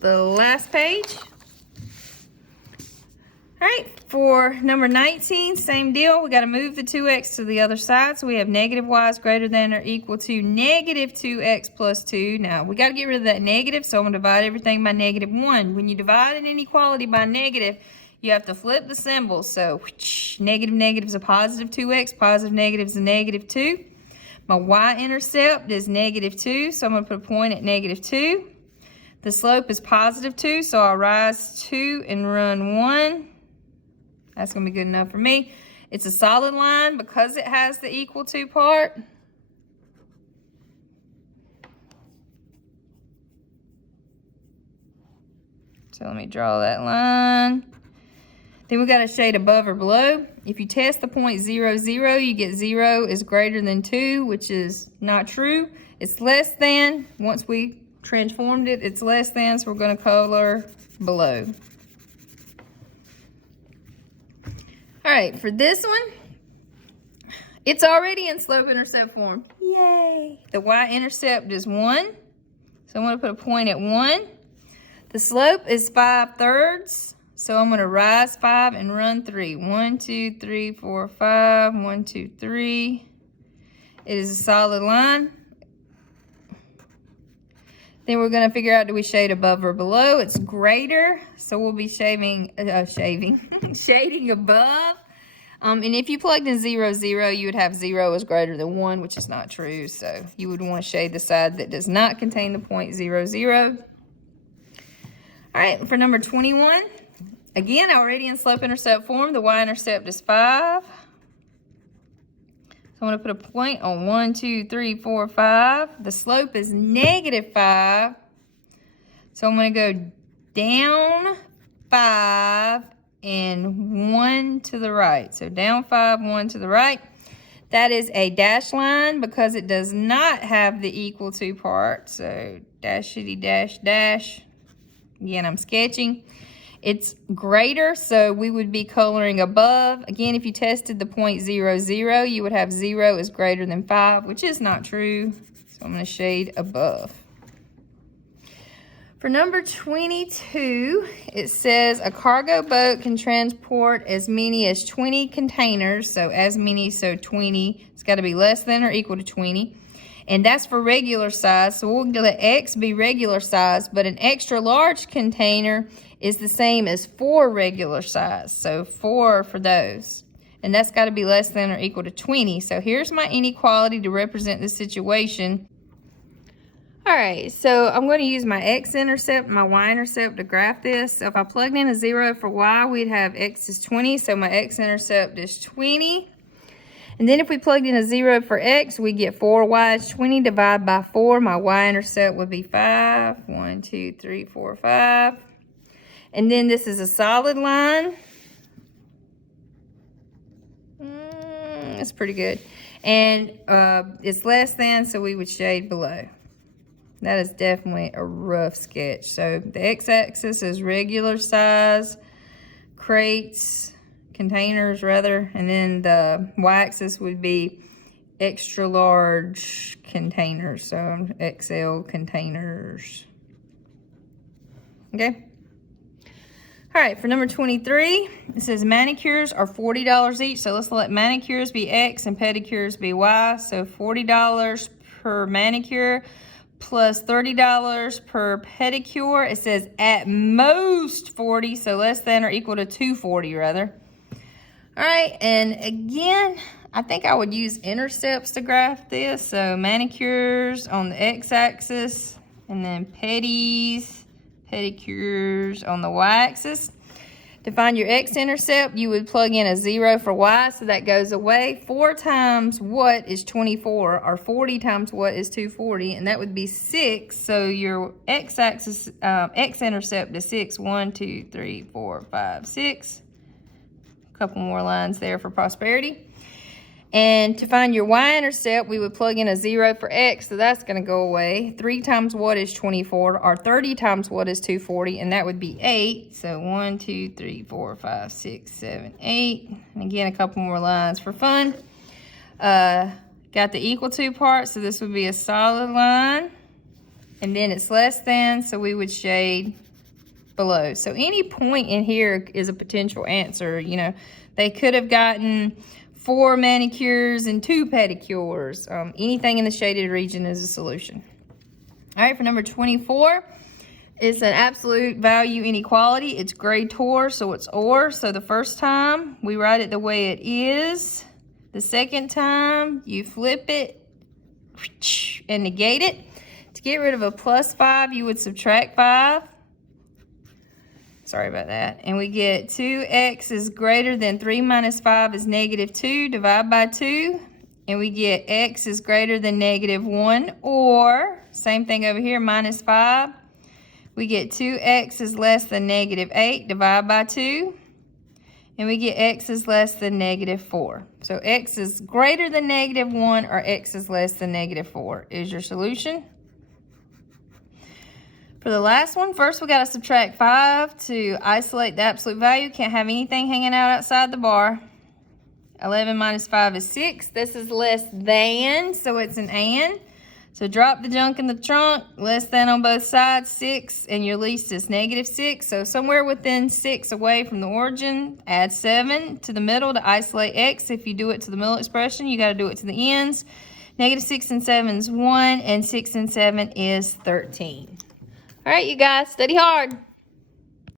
the last page. All right, for number 19, same deal. We got to move the 2x to the other side. So we have negative y is greater than or equal to negative 2x plus 2. Now, we got to get rid of that negative, so I'm going to divide everything by negative 1. When you divide an inequality by negative, you have to flip the symbol. So negative negative is a positive 2x, positive negative is a negative 2. My y-intercept is negative 2, so I'm going to put a point at negative 2. The slope is positive 2, so I'll rise 2 and run 1. That's going to be good enough for me. It's a solid line because it has the equal to part. So let me draw that line. Then we got a shade above or below. If you test the point 0, 0, you get 0 is greater than 2, which is not true. It's less than. Once we transformed it, it's less than, so we're going to color below. All right, for this one, it's already in slope-intercept form. Yay! The y-intercept is 1, so I'm going to put a point at 1. The slope is 5/3, so I'm going to rise 5 and run 3. 1, 2, 3, 4, 5. 1, 2, 3. It is a solid line. Then we're going to figure out, do we shade above or below? It's greater, so we'll be shading above. And if you plugged in 0, 0, you would have 0 is greater than 1, which is not true. So you would want to shade the side that does not contain the point 0, 0. All right, for number 21, again, already in slope-intercept form, the y-intercept is 5. So I'm going to put a point on 1, 2, 3, 4, 5. The slope is negative 5. So I'm going to go down 5 and 1 to the right. So down 5, 1 to the right. That is a dash line because it does not have the equal to part. So dashity dash dash. Again, I'm sketching. It's greater, so we would be coloring above. Again, if you tested the point 0, 0, you would have 0 is greater than 5, which is not true. So I'm going to shade above. For number 22, it says a cargo boat can transport as many as 20 containers. So as many, so 20. It's got to be less than or equal to 20. And that's for regular size, so we'll let X be regular size, but an extra large container is the same as 4 regular size, so 4 for those. And that's got to be less than or equal to 20. So here's my inequality to represent the situation. All right, so I'm going to use my x-intercept, my y-intercept to graph this. So if I plugged in a 0 for y, we'd have x is 20, so my x-intercept is 20. And then if we plugged in a 0 for x, we get 4y is 20 divided by 4. My y-intercept would be 5. 1, 2, 3, 4, 5. And then this is a solid line. That's pretty good. And it's less than, so we would shade below. That is definitely a rough sketch. So the x-axis is regular size crates, containers rather, and then the y-axis would be extra large containers, so XL containers. Okay. All right, for number 23, it says manicures are $40 each, so let's let manicures be X and pedicures be Y. So $40 per manicure plus $30 per pedicure. It says at most 40, so less than or equal to 240 rather. All right, and again, I think I would use intercepts to graph this. So manicures on the x-axis, and then pedicures on the y-axis. To find your x-intercept, you would plug in a 0 for y, so that goes away. 4 times what is 24, or 40 times what is 240, and that would be 6. So your x-axis, x-intercept is 6. 1, 2, 3, 4, 5, 6. A couple more lines there for prosperity. And to find your y-intercept, we would plug in a 0 for x, so that's going to go away. 3 times what is 24, or 30 times what is 240, and that would be 8. So 1, 2, 3, 4, 5, 6, 7, 8. And again, a couple more lines for fun. Got the equal to part, so this would be a solid line. and then it's less than, so we would shade below. So any point in here is a potential answer. You know, they could have gotten 4 manicures and 2 pedicures. Anything in the shaded region is a solution. All right, for number 24, it's an absolute value inequality. It's grade TOR, so it's OR. So the first time, we write it the way it is. The second time, you flip it and negate it. To get rid of a plus 5, you would subtract 5. Sorry about that. And we get 2x is greater than 3 minus 5 is negative 2. Divide by 2. And we get x is greater than negative 1. Or, same thing over here, minus 5. We get 2x is less than negative 8. Divide by 2. And we get x is less than negative 4. So x is greater than negative 1 or x is less than negative 4 is your solution. For the last one, first we got to subtract 5 to isolate the absolute value. Can't have anything hanging out outside the bar. 11 minus 5 is 6. This is less than, so it's an and. So drop the junk in the trunk, less than on both sides, 6, and your least is negative 6. So somewhere within 6 away from the origin, add 7 to the middle to isolate x. If you do it to the middle expression, you got to do it to the ends. Negative 6 and 7 is 1, and 6 and 7 is 13. All right, you guys, study hard.